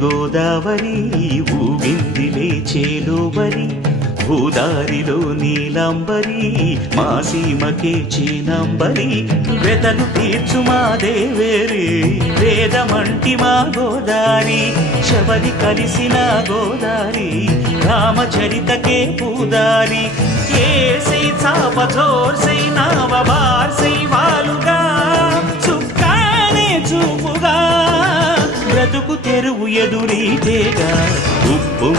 గోదావరి ఊగిందిలే చేలోబరి భూదారిలో నీలంబరి మా సీమకే చీనంబరి వెతలు తీర్చు మా దేవేరి వేదమంటి మా గోదారి శబరి కలిసిన గోదారి రామచరితకే పూదారి ఏసై చాప జోర్సై నావ బార్సై వాలుగా చుక్కానే చూపుగా బ్రతుకు తెరువు ఎదురీతేగా ఉప్పు